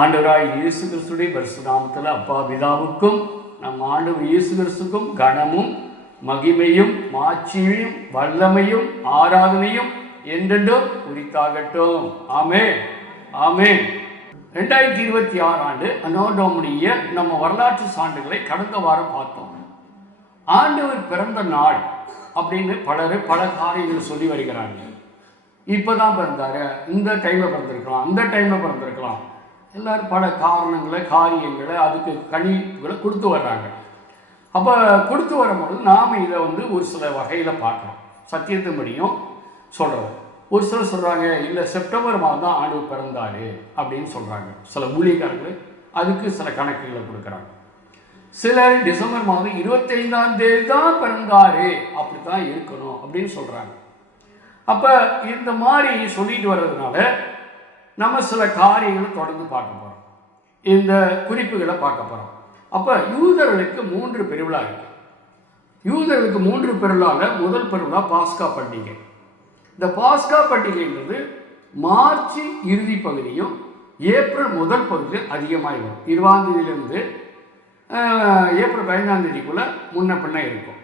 ஆண்டவராய் இயேசு கிறிஸ்துடைய பரிசுத்த நாமத்தில் அப்பா பிதாவுக்கும் நம் ஆண்டவர் இயேசு கிறிஸ்துக்கும் கனமும் மகிமையும் மாட்சியும் வல்லமையும் ஆராதனையும் என்றென்றும் உரித்தாகட்டும். ஆமென் ஆமென். 2026 ஆண்டு அன்னோடோமுடைய நம்ம வரலாற்று சான்றுகளை கடந்த வாரம் பார்த்தோம். ஆண்டவர் பிறந்த நாள் அப்படின்னு பல காரியங்கள் சொல்லி வருகிறாங்க. இப்போதான் பிறந்தாரு, இந்த டைமில் பிறந்திருக்கலாம், அந்த டைமில் பிறந்திருக்கலாம், எல்லாரும் பல காரணங்களை காரியங்களை அதுக்கு கணிப்புகளை கொடுத்து வர்றாங்க. அப்போ கொடுத்து வரும்போது நாம் இதை ஒரு சில வகையில் பார்க்குறோம். சத்தியத்தின்படியும் சொல்கிறது. ஒரு சிலர் சொல்கிறாங்க இல்லை செப்டம்பர் மாதம் தான் ஆண்டவர் பிறந்தாரு அப்படின்னு சொல்கிறாங்க. சில ஊழியக்காரர்கள் அதுக்கு சில கணக்குகளை கொடுக்குறாங்க. சிலர் டிசம்பர் மாதம் 25ஆம் தேதி தான் பிறந்தாரு, அப்படி தான் இருக்கணும் அப்படின்னு சொல்கிறாங்க. அப்போ இந்த மாதிரி சொல்லிட்டு வர்றதுனால நம்ம சில காரியங்களை தொடர்ந்து பார்க்க போகிறோம், இந்த குறிப்புகளை பார்க்க போகிறோம். அப்போ யூதர்களுக்கு 3 பெருவிழா இருக்கு. யூதர்களுக்கு 3 பெருவிழாவில் முதல் பெருவிழா பாஸ்கா பண்டிகை. இந்த பாஸ்கா பண்டிகைன்றது மார்ச் இறுதி பகுதியும் ஏப்ரல் முதல் பகுதியும் அதிகமாக வரும். 20ஆம் தேதியிலிருந்து ஏப்ரல் 15ஆம் தேதிக்குள்ளே முன்ன பின்ன இருக்கும்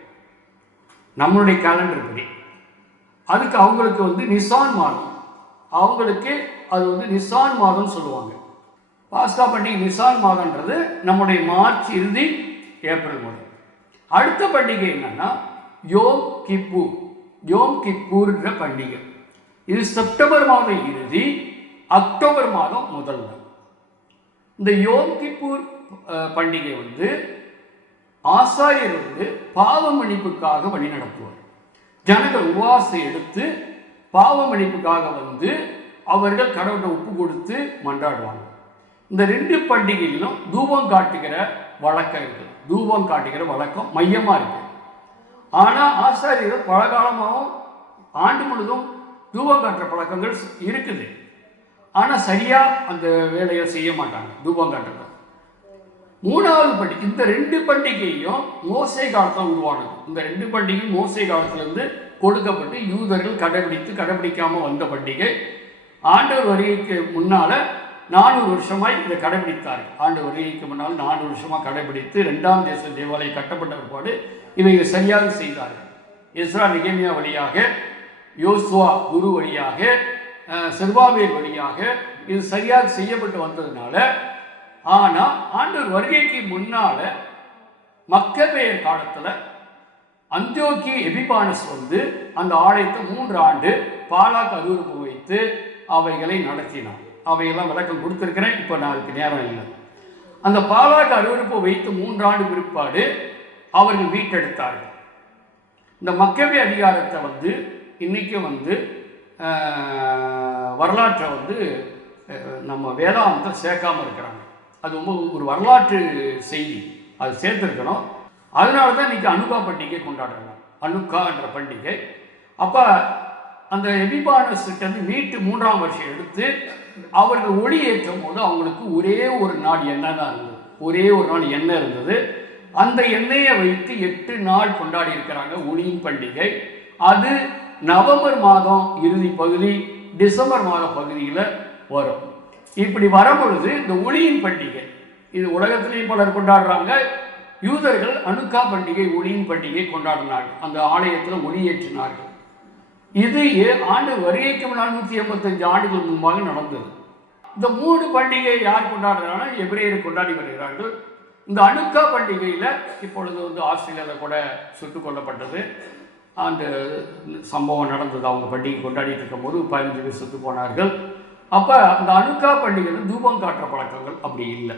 நம்மளுடைய கேலண்டர் படி. அதுக்கு அவங்களுக்கு நிசான் மாதம், அவங்களுக்கு அது நிசான் மாதம் சொல்லுவாங்க. பாஸ்கா பண்டிகை நிசான் மாதம்ன்றது நம்முடைய மார்ச் இறுதி ஏப்ரல் முதல். அடுத்த பண்டிகை என்னன்னா யோம் கிப்பூர். யோம் கிப்பூர்ன்ற பண்டிகை இது செப்டம்பர் மாதம் இறுதி அக்டோபர் மாதம் முதல் நாள். இந்த யோம் கிப்பூர் பண்டிகை ஆசாரியர் பாவ மன்னிப்புக்காக வழி நடத்துவார். ஜனங்கள் உபவாசம் எடுத்து பாவ மன்னிப்புக்காக அவர்கள் கடவுளை ஒப்பு கொடுத்து மன்றாடுவாங்க. இந்த 2 பண்டிகையிலும் தூபம் காட்டுகிற வழக்கம் இருக்குது. தூபம் காட்டுகிற வழக்கம் மையமாக இருக்குது. ஆனால் ஆசாரியர்கள் பல காலமாகவும் ஆண்டு முழுதும் தூபம் காட்டுற பழக்கங்கள் இருக்குது. ஆனால் சரியாக அந்த வேலையை செய்ய மாட்டாங்க, தூபம் காட்டுறது. 3வது பண்டிகை, இந்த 2 பண்டிகையும் மோசே காலத்தில் உருவானது. இந்த 2 பண்டிகையும் மோசே காலத்திலிருந்து கொடுக்கப்பட்டு யூதர்கள் கடைபிடிக்காமல் வந்த பண்டிகை. ஆண்டவர் வருகைக்கு முன்னால் 400 வருஷமாய் இதை கடைபிடித்தார்கள். ஆண்டவர் வருகைக்கு முன்னால் 400 வருஷமாக கடைபிடித்து 2ஆம் தேச தேவாலயம் கட்டப்பட்ட பிற்பாடு இவைகளை சரியாக செய்தார்கள். எஸ்ரா நெகேமியா வழியாக, யோசுவா குரு வழியாக, செருபாபேல் வழியாக இது சரியாக செய்யப்பட்டு வந்ததுனால. ஆனால் ஆண்டவர் வருகைக்கு முன்னால் மக்கபேயர் காலத்தில் அந்தியோக்கி எபிபானஸ் அந்த ஆலயத்தை 3 ஆண்டு பாலாக்கு அருவருப்பு வைத்து அவைகளை நடத்தினார். அவையெல்லாம் விளக்கம் கொடுத்துருக்கிறேன், இப்போ நான் அதுக்கு நேரம் இல்லை. அந்த பாலாக்கு அருவருப்பு வைத்து 3 ஆண்டு பிற்பாடு அவர்கள் மீட்டெடுத்தார்கள். இந்த மக்கபே அதிகாரத்தை இன்றைக்கும் வரலாற்றை நம்ம வேதாந்தத்தில் சேர்க்காமல் இருக்கிறாங்க. அது ஒரு வரலாற்று செய்தி, அது சேர்த்துருக்கணும். அதனால தான் இன்றைக்கி அனுகா பண்டிகை கொண்டாடுறாங்க, அனுகா என்ற பண்டிகை. அப்போ அந்த எபிபானஸ்கிட்ட மீட்டு 3ஆம் வருஷம் எடுத்து அவர்கள் ஒளி ஏற்றும் போது அவங்களுக்கு ஒரே ஒரு நாள் எண்ணெய் தான் இருந்தது. ஒரே ஒரு நாள் எண்ணெய் இருந்தது. அந்த எண்ணெயை வைத்து 8 நாள் கொண்டாடி இருக்கிறாங்க ஒளியின் பண்டிகை. அது நவம்பர் மாதம் இறுதி பகுதி, டிசம்பர் மாத பகுதியில் வரும். இப்படி வரும்பொழுது இந்த ஒளியின் பண்டிகை இது உலகத்திலையும் பலர் கொண்டாடுறாங்க. யூதர்கள் அனுகா பண்டிகை, ஒளியின் பண்டிகை கொண்டாடினார்கள். அந்த ஆலயத்தில் ஒளியேற்றினார்கள். இது ஆண்டு வருகைக்கு முன்னால் 185 ஆண்டுகள் முன்பாக நடந்தது. இந்த 3 பண்டிகை யார் கொண்டாடுறாங்கன்னா எபிரேயர் கொண்டாடி வருகிறார்கள். இந்த அனுகா பண்டிகையில் இப்பொழுது ஆஸ்திரேலியாவில் கூட சுட்டுக் கொல்லப்பட்டது அந்த சம்பவம் நடந்தது. அவங்க பண்டிகை கொண்டாடிட்டு இருக்கும்போது 15 பேர் சுட்டு போனார்கள். அப்போ அந்த அனுகா பண்டிகையில் தூபம் காட்டுற பழக்கங்கள் அப்படி இல்லை.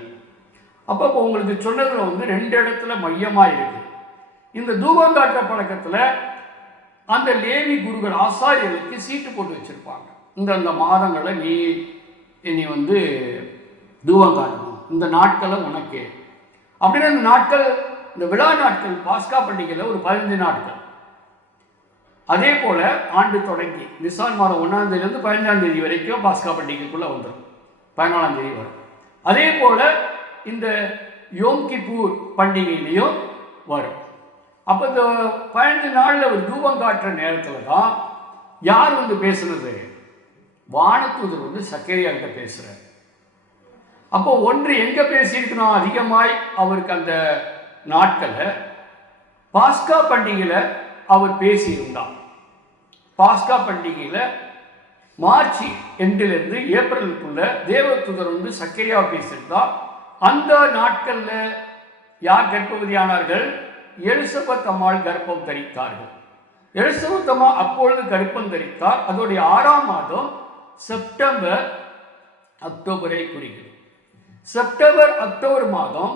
அப்போ உங்களுக்கு சொன்னதில் 2 இடத்துல மையமாக இருக்குது. இந்த தூபம் காட்டுற பழக்கத்தில் அந்த லேவி குருகள் ஆசாரியர்களுக்கு சீட்டு போட்டு வச்சுருப்பாங்க. இந்த மாதங்களை நீ தூபம் காட்டணும், இந்த நாட்களை உனக்கு அப்படின்னா. இந்த நாட்கள், இந்த விழா நாட்கள் பாஸ்கா பண்டிகையில் ஒரு 15 நாட்கள். அதே போல் ஆண்டு தொடங்கி நிசான் மாதம் 1ஆம் தேதியிலேருந்து 15ஆம் தேதி வரைக்கும் பாஸ்கா பண்டிகைக்குள்ளே வந்துடும், 14ஆம் தேதி வரும். அதே போல் இந்த யோம் கிப்பூர் பண்டிகையிலையும் வரும். அப்போ இந்த 15 நாளில் ஒரு தூபம் காட்டுற நேரத்தில் தான் யார் பேசுனது? வானதூதர் சக்கரியா கிட்ட பேசுகிறார். அப்போ ஒன்று எங்கே பேசியிருக்கணும் அதிகமாய் அவருக்கு அந்த நாட்களில் பாஸ்கா பண்டிகையில் அவர் பேசியிருந்தார். பாஸ்கா பண்டிகையில் மார்ச் எண்டிலிருந்து ஏப்ரலுக்குள்ள தேவதூதர் வந்து சக்கரியா பேசியிருந்தார். அந்த நாட்களில் யார் கர்ப்பவதியானார்கள்? எலிசபெத் அம்மாள் கர்ப்பம் தரித்தார்கள். எலிசபெத் அம்மா அப்பொழுது கர்ப்பம் தரித்தார். அதோடைய 6ஆம் மாதம் செப்டம்பர் அக்டோபரை குறிக்கிறது. செப்டம்பர் அக்டோபர் மாதம்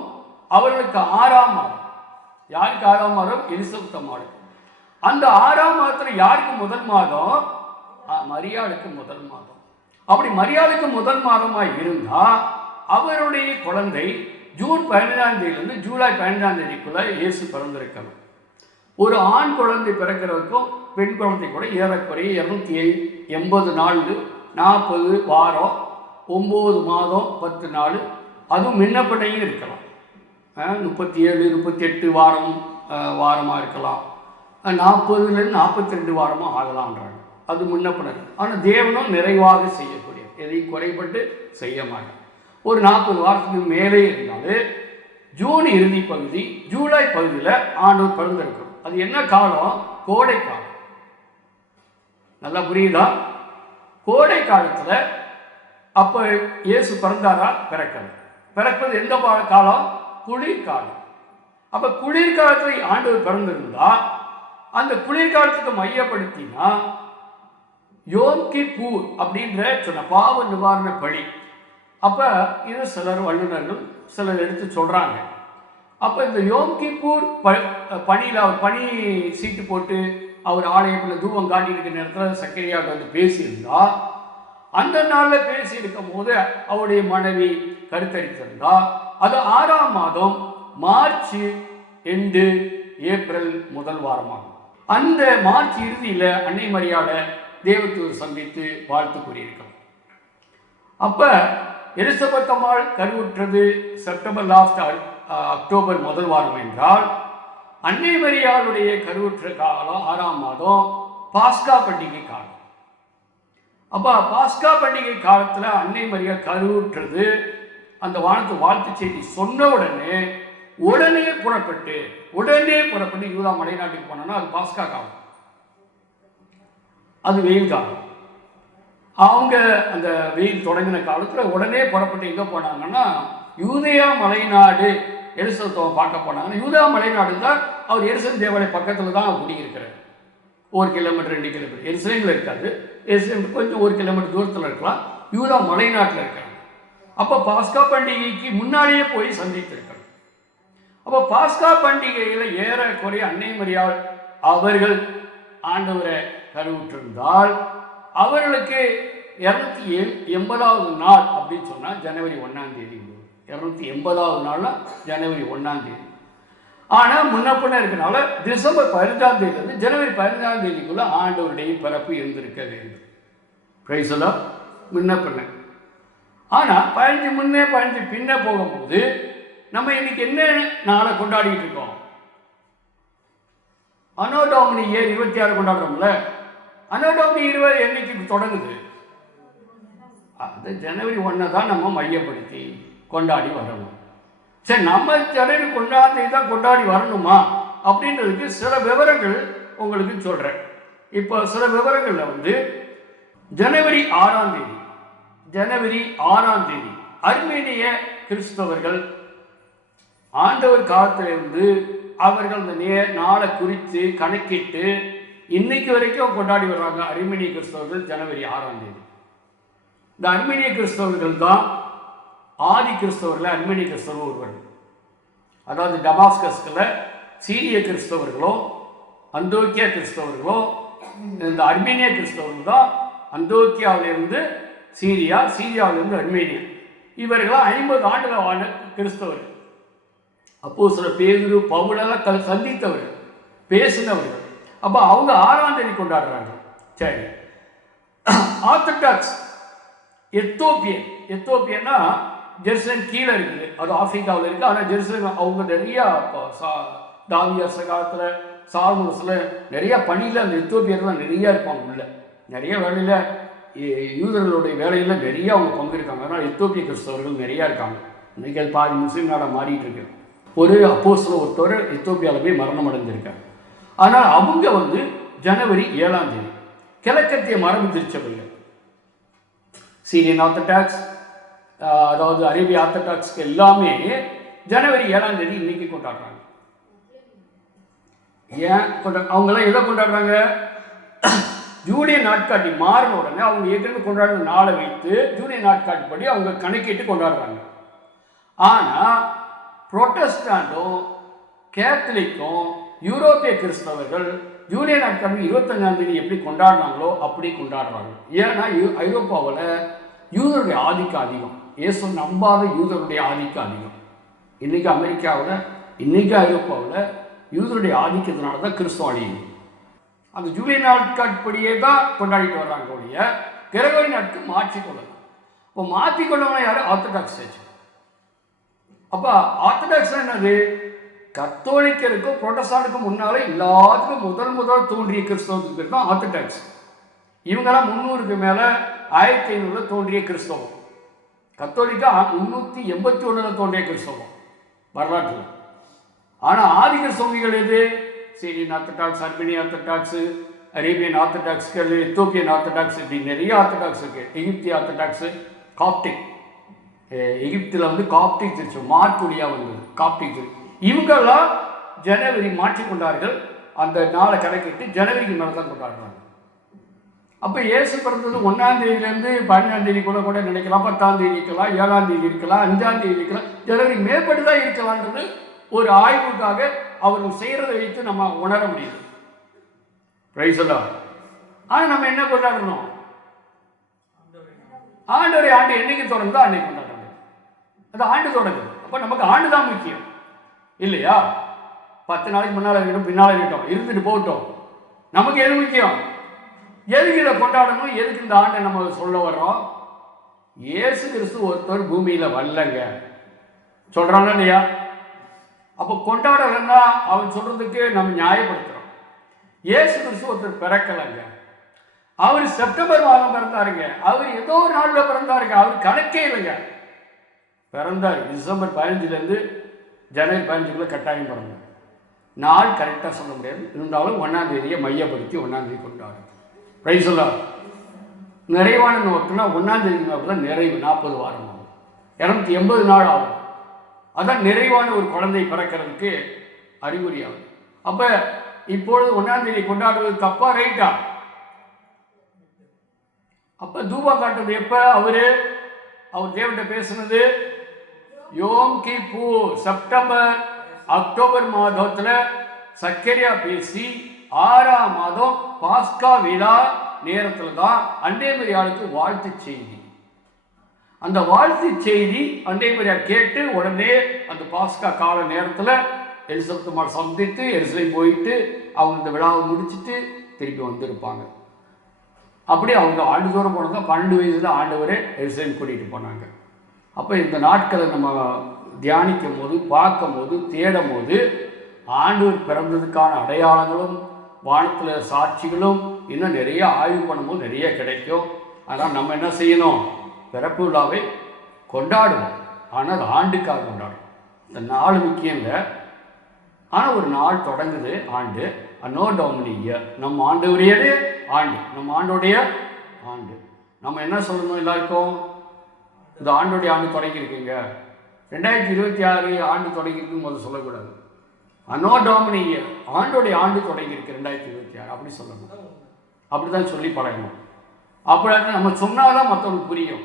அவர்களுக்கு 6ஆம் மாதம். யாருக்கு 6ஆம் மாதம்? எலிசபெத் அம்மாளுக்கு. அந்த 6ஆம் மாதத்தில் யாருக்கு முதல் மாதம்? மரியாளுக்கு முதல் மாதம். அப்படி மரியாளுக்கு முதல் மாதமாக இருந்தால் அவருடைய குழந்தை ஜூன் 15ஆம் தேதியிலிருந்து ஜூலை 15ஆம் தேதிக்குள்ள இயேசு பிறந்திருக்கணும். ஒரு ஆண் குழந்தை பிறக்கிறதுக்கும் பெண் குழந்தை கூட ஏறக்குறைய 280 நாள், 40 வாரம், 9 மாதம், 10 நாள், அதுவும் முன்னப்படையும் இருக்கலாம். 37, 38 வாரமாக இருக்கலாம். 40லேருந்து 42 வாரமாக ஆகலான்றாங்க. அது முன்னப்படம். ஆனால் தேவனும் நிறைவாக செய்யக்கூடிய, எதையும் குறைபட்டு செய்ய மாட்டாங்க. ஒரு 40 வாரத்துக்கு மேலே இருந்தாலும் ஜூன் இறுதி பகுதி, ஜூலை பகுதியில் ஆண்டவர் பிறந்திருக்கணும். அது என்ன காலம்? கோடை காலம். நல்லா புரியுதா? கோடை காலத்தில் அப்போ இயேசு பிறந்தாரா? பிறப்பது எந்த காலம்? குளிர்காலம். அப்போ குளிர்காலத்தில் ஆண்டவர் பிறந்திருந்தா அந்த குளிர்காலத்துக்கு மையப்படுத்தினா யோம் கிப்பூர் அப்படின்ற சொன்ன பாவ நிவாரண பலி. அப்போ இது சிலர் வல்லுநர்கள் சிலர் எடுத்து சொல்கிறாங்க. அப்போ இந்த யோம் கிப்பூர் பணியில் அவர் பனி சீட்டு போட்டு அவர் ஆலயத்தில் தூபம் காட்டியிருக்கிற நேரத்தில் சக்கரியாட்ட வந்து பேசியிருந்தா, அந்த நாளில் பேசியிருக்கும் போது அவருடைய மனைவி கருத்தரித்திருந்தா, அது 6ஆம் மாதம் மார்ச் எண்டு ஏப்ரல் முதல் வாரமாகும். அந்த மார்ச் இறுதியில் அன்னை மரியாதை தேவதூதர் சந்தித்து வாழ்த்து கூறியிருக்கோம். அப்போ எலிசபெத் அம்மாள் கருவுற்றது செப்டம்பர் லாஸ்ட் அக்டோபர் முதல் வாரம் என்றால், அன்னை மரியாளுடைய கருவுற்ற காலம் 6ஆம் மாதம் பாஸ்கா பண்டிகை காலம். அப்போ பாஸ்கா பண்டிகை காலத்தில் அன்னை மரியா கருவுற்றது அந்த வானத்து வாழ்த்து செய்தி சொன்ன உடனே புறப்பட்டு யூதா மலைநாட்டுக்கு போனோன்னா அது பாஸ்கா காலம், அது வெயில் காலம். அவங்க அந்த வெயில் தொடங்கின காலத்தில் உடனே புறப்பட்டு எங்கே போனாங்கன்னா யூதேயா மலைநாடு. எருசலேமை பார்க்க போனாங்கன்னா யூதா மலைநாடு தான். அவர் எருசலேம் தேவாலய பக்கத்தில் தான் குடியிருக்கிறார். 1 கிலோமீட்டர் 2 கிலோமீட்டர் எருசலேமில் இருக்காது. எருசலேம் கொஞ்சம் 1 கிலோமீட்டர் தூரத்தில் இருக்கலாம். யூதா மலைநாட்டில் இருக்காங்க. அப்போ பாஸ்கா பண்டிகைக்கு முன்னாடியே போய் சந்தித்திருக்கிறார். அப்போ பாஸ்கா பண்டிகையில் ஏறக்குறைய அன்னை மரியாள் அவர்கள் ஆண்டவரை கருவுற்றிருந்தால் அவர்களுக்கு 280வது நாள் அப்படின்னு சொன்னால் ஜனவரி 1ஆம் தேதி. 280வது நாள்னா ஜனவரி 1ஆம் தேதி. ஆனால் முன்னப்பின்ன இருக்கனால டிசம்பர் 15ஆம் தேதியிலிருந்து ஜனவரி 15ஆம் தேதிக்குள்ள ஆண்டவருடைய பிறப்பு இருந்திருக்க வேண்டும். பிரைஸ்லா முன்னப்பின்ன. ஆனால் 15 முன்னே 15 பின்ன போகும்போது நம்ம இன்னைக்கு என்ன நாளை கொண்டாடிட்டு இருக்கோம்? அனோ டோமினி இயர் 26 கொண்டாடுறோம்ல. அனோ டோமினி 20 என்னைக்கு தொடங்குது? அந்த ஜனவரி 1 தான் நம்ம மையப்படுத்தி கொண்டாடி வரணும். சரி, நம்ம ஜனவரி தான் கொண்டாடி வரணுமா அப்படின்றதுக்கு சில விவரங்கள் உங்களுக்கு சொல்கிறேன். இப்போ சில விவரங்களில் ஜனவரி 6ஆம் தேதி அர்மேனிய கிறிஸ்தவர்கள் ஆண்டவர் காலத்திலிருந்து அவர்கள் அந்த நாளை குறித்து கணக்கிட்டு இன்னைக்கு வரைக்கும் கொண்டாடி வர்றாங்க. அர்மேனிய கிறிஸ்தவர்கள் ஜனவரி 6ஆம் தேதி. இந்த அர்மேனிய கிறிஸ்தவர்கள் தான் ஆதி கிறிஸ்தவர்கள். அர்மேனிய கிறிஸ்தவர் ஒருவர், அதாவது டமாஸ்கஸ்ல சீரிய கிறிஸ்தவர்களும் அந்தோக்கியா கிறிஸ்தவர்களும், இந்த அர்மேனிய கிறிஸ்தவர்கள் தான் அந்தோக்கியாவிலிருந்து சீரியா, சீரியாவிலிருந்து அர்மேனியா. இவர்கள் 50 ஆண்டுகள் வாழ்ந்த கிறிஸ்தவர்கள். அப்போஸ்தலர் பேதுரு, பவுலெல்லாம் சந்தித்தவர்கள், பேசினவர்கள். அப்போ அவங்க 6ஆம் தேதி கொண்டாடுறாங்க. சரி, ஆர்த்தடாக்ஸ் எத்தோப்பியன்னா ஜெருசலேம் கீழே இருக்குது, அது ஆப்பிரிக்காவில் இருக்குது. ஆனால் ஜெருசலேம் அவங்க நிறையா தாவியாச காலத்தில் சால்முரஸில் நிறையா பணியில் அந்த எத்தோப்பியர் தான் நிறையா இருப்பாங்க. உள்ள நிறைய வேலையில் யூதர்களுடைய வேலையில் நிறைய அவங்க பங்கு இருக்காங்க. அதனால் எத்தோப்பிய கிறிஸ்தவர்கள் நிறையா இருக்காங்க. இன்றைக்கி அது பாதி முஸ்லீம் நாடாக மாறிட்டு இருக்கு. ஒரு அப்போஸ்தலர் ஒருத்தர் எத்தோப்பியாவில் போய் மரணம் அடைஞ்சிருக்காங்க. ஆனால் அவங்க ஜனவரி 7ஆம் தேதி கிழக்கத்திய மரபு திருச்சபைகள், சீரியன் ஆர்த்தடாக்ஸ், அதாவது அரேபிய ஆர்த்தடாக்ஸ்க்கு எல்லாமே ஜனவரி 7ஆம் தேதி இன்னைக்கு கொண்டாடுறாங்க. ஏன் அவங்கெல்லாம் எதை கொண்டாடுறாங்க? ஜூனிய நாட்காட்டி மாறின உடனே அவங்க ஏற்கனவே கொண்டாடுற நாளை வைத்து ஜூனிய நாட்காட்டிப்படி அவங்க கணக்கிட்டு கொண்டாடுறாங்க. ஆனால் புரோட்டஸ்டாண்டும் கேத்தலிக்கும் யூரோப்பிய கிறிஸ்தவர்கள் ஜூனிய நாட்காட்டி 25ஆம் தேதி எப்படி கொண்டாடினாங்களோ அப்படி கொண்டாடுறாங்க. ஏன்னா ஐரோப்பாவில் யூதருடைய ஆதிக்கம் அதிகம், இயேசு நம்பாத யூதருடைய ஆதிக்கம் அதிகம். இன்றைக்கி அமெரிக்காவில், இன்றைக்கி ஐரோப்பாவில் யூதருடைய ஆதிக்கத்தினால தான் கிறிஸ்துவ அழியுது. அந்த ஜூலை நாட்காட்படியே தான் கொண்டாடிட்டு வர்றாங்க ஒழிய கிரகோரி நாட்கு மாற்றிக்கொள்ளலாம். இப்போ மாற்றிக்கொள்ளவங்க யார்? Orthodox search. அப்போ ஆர்த்தடாக்ஸ் என்னது? கத்தோலிக்கருக்கும் புரோட்டஸ்டாண்டுக்கும் முன்னாலே எல்லாத்துக்கும் முதல் தோன்றிய கிறிஸ்தவத்துக்கு பேர் தான் ஆர்த்தடாக்ஸ். இவங்கெல்லாம் 300க்கு மேலே 1500 தோன்றிய கிறிஸ்தவம். கத்தோலிக்கா 381 தோன்றிய கிறிஸ்தவம் வரலாற்றில். ஆனால் ஆதி கிறிஸ்தவங்கள் எது? சீரியன் ஆர்த்தடாக்ஸ், அர்மேனிய ஆர்த்தடாக்ஸ், அரேபியன் ஆர்த்தடாக்ஸ்கள், எத்தோப்பியன் ஆர்த்தடாக்ஸ், இப்படி நிறைய ஆர்த்தடாக்ஸ் இருக்குது. எகிப்திய ஆர்த்தடாக்ஸு, காப்டிக், எகிப்தில் காப்டிக் திருச்சு, மார்க்குடியா வந்தது காப்டிக் திருச்சு. இவங்கெல்லாம் ஜனவரி மாற்றிக்கொண்டார்கள். அந்த நாளை கணக்கிட்டு ஜனவரிக்கு மேலே தான் கொண்டாடுறாங்க. அப்போ இயேசு பிறந்தது 1ஆம் தேதியிலேருந்து 12ஆம் தேதிக்குள்ளே கூட நினைக்கலாம், 10ஆம் தேதி இருக்கலாம், 7ஆம் தேதி இருக்கலாம், 5ஆம் தேதி இருக்கலாம், ஜனவரி மேற்பட்டு தான் இருக்கலான்றது ஒரு ஆய்வுக்காக அவர்கள் செய்கிறதை வைத்து நம்ம உணர முடியுது. பிரைஸ் எல்லாம். ஆனால் நம்ம என்ன கொண்டாடணும்? ஆண்டோடைய ஆண்டு என்னைக்கு தொடங்குதோ அன்னைக்கு கொண்டாடணும். அந்த ஆண்டு தொடங்குது. அப்போ நமக்கு ஆண்டு தான் முக்கியம் இல்லையா? 10 நாளைக்கு முன்னால் இருக்கட்டும், பின்னால் இருக்கட்டும், இருந்துட்டு போகட்டும். நமக்கு எது முக்கியம்? எதுக்கு இதை கொண்டாடணும்? எதுக்கு இந்த ஆண்டை நம்ம சொல்ல வர்றோம்? இயேசு கிறிஸ்து ஒருத்தர் பூமியில் வரலங்க சொல்கிறாங்க இல்லையா? அப்போ கொண்டாடலன்னா அவன் சொல்றதுக்கு நம்ம நியாயப்படுத்துறோம். இயேசு கிறிஸ்து ஒருத்தர் பிறக்கலைங்க. அவர் செப்டம்பர் மாதம் பிறந்தாருங்க. அவர் ஏதோ ஒரு நாளில் பிறந்தாருங்க. அவர் கணக்கே இல்லைங்க. பிறந்தார் டிசம்பர் 15லேருந்து ஜனவரி 15க்குள்ள கட்டாயம் பிறந்தார். நாள் கரெக்டாக சொல்ல முடியாது, இருந்தாலும் 1ஆம் தேதியை மையப்படுத்தி 1ஆம் தேதி கொண்டாடு. பிரைஸ் எல்லாம். நிறைவான நோக்குனா 1ஆம் தேதி தான் நிறைவு. 40 வாரம் ஆகும், 280 நாள் ஆகும். அதான் நிறைவான ஒரு குழந்தை பிறக்கிறதுக்கு அறிகுறியாகும். அப்போ இப்பொழுது 1ஆம் தேதி கொண்டாடுவது தப்பா ரைட்டா? அப்போ தூபா காட்டுறது எப்போ? அவர் தேவன்கிட்ட பேசுனது யோம் கிப்பூர், செப்டம்பர் அக்டோபர் மாதத்தில் சக்கரியா பேசி 6ஆம் மாதம் பாஸ்கா விழா நேரத்தில் தான் அண்டை மரியாளுக்கு வாழ்த்து செய்தி. அந்த வாழ்த்து செய்தி அண்டை மரியாள் கேட்டு உடனே அந்த பாஸ்கா கால நேரத்தில் எலிசபெத் சந்தித்து எருசலேம் போயிட்டு அவங்க இந்த விழாவை முடிச்சுட்டு திருப்பி வந்திருப்பாங்க. அப்படி அவங்க ஆண்டுதோறும் போனது. 12 வயசில் ஆண்டவரே எருசலேம் கூட்டிகிட்டு போனாங்க. அப்போ இந்த நாட்களை நம்ம தியானிக்கும் போது, பார்க்கும் போது, தேடும் போது ஆண்டவர் பிறந்ததுக்கான அடையாளங்களும் வானத்தில் சாட்சிகளும் இன்னும் நிறைய ஆய்வு பண்ணும்போது நிறைய கிடைக்கும். அதனால் நம்ம என்ன செய்யணும்? பிறப்பு விழாவை கொண்டாடுவோம், ஆனால் அது ஆண்டுக்காக கொண்டாடுவோம். இந்த நாள் முக்கியம் இல்லை, ஆனால் ஒரு நாள் தொடங்குது ஆண்டு. அன்னோ டொமினி இயர், நம்ம ஆண்டவரையது ஆண்டு, நம்ம ஆண்டோடைய ஆண்டு. நம்ம என்ன சொல்லணும் எல்லாருக்கும்? இந்த ஆண்டோடைய ஆண்டு தொடங்கியிருக்குங்க, 2026 ஆண்டு தொடங்கியிருக்குன்னு முதல்ல சொல்லக்கூடாது. அன்னோ டொமினி இயர், ஆண்டோடைய ஆண்டு தொடங்கியிருக்கு 2026 அப்படி சொல்லணும். அப்படி தான் சொல்லி பழகணும். அப்படி நம்ம சொன்னால்தான் மற்றவங்களுக்கு புரியும்.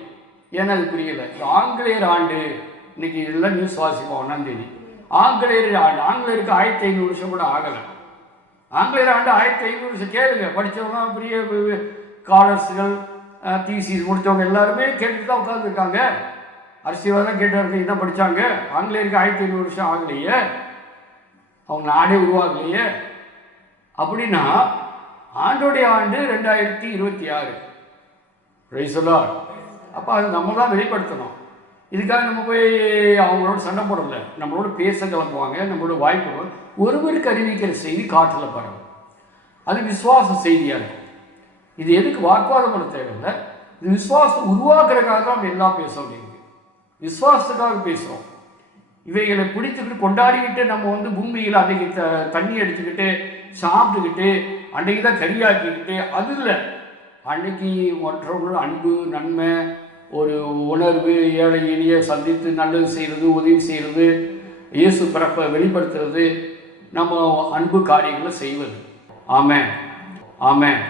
ஏன்னா அது புரியலை. ஆங்கிலேயர் ஆண்டு இன்னைக்கு எல்லாம் நியூஸ் வாசிப்போம். 1ஆம் தேதி ஆங்கிலேயர் ஆண்டு. ஆங்கிலேயருக்கு 1500 வருஷம் கூட ஆகலை. ஆங்கிலேயர் ஆண்டு 1500 வருஷம். கேளுங்க, படித்தவங்க பெரிய ஸ்காலர்ஸுகள், தீசிஸ் முடித்தவங்க எல்லாருமே கேட்டுட்டு தான் உட்காந்துருக்காங்க. அரசியல்வாதம் கேட்டு என்ன படித்தாங்க? ஆங்கிலேயருக்கு 1500 வருஷம் ஆகலையே, அவங்க நாடே உருவாகலையே. அப்படின்னா ஆண்டோடைய ஆண்டு 2026. ரைசலார். அப்போ அது நம்ம தான் வெளிப்படுத்தணும். இதுக்காக நம்ம போய் அவங்களோட சண்டை போடல, நம்மளோட பேச கிளம்புவாங்க, நம்மளோட வாய்ப்பு. ஒருவருக்கு அறிவிக்கிற செய்தி காற்றில் பரவும், அது விசுவாச செய்தியாக இருக்கும். இது எதுக்கு வாக்குவாதம் பண்ண தேவையில்லை. இது விசுவாசத்தை உருவாக்குறதுக்காக தான் நம்ம எல்லாம் பேச வேண்டியது. விசுவாசத்துக்காக பேசுகிறோம். இவைகளை பிடிச்சிக்கிட்டு கொண்டாடிக்கிட்டு நம்ம பூமியில் அன்றைக்கி தண்ணி அடிச்சுக்கிட்டு சாப்பிட்டுக்கிட்டு அன்றைக்கி தான் கரியாக்கிக்கிட்டு அது இல்லை. அன்னைக்கு மற்றவர்கள் அன்பு, நன்மை, ஒரு உணர்வு, ஏழை எளிய சந்தித்து நல்லது செய்கிறது, உதவி செய்கிறது, இயேசு பிறப்பை வெளிப்படுத்துறது, நம்ம அன்பு காரியங்களை செய்வது. ஆமென், ஆமென்.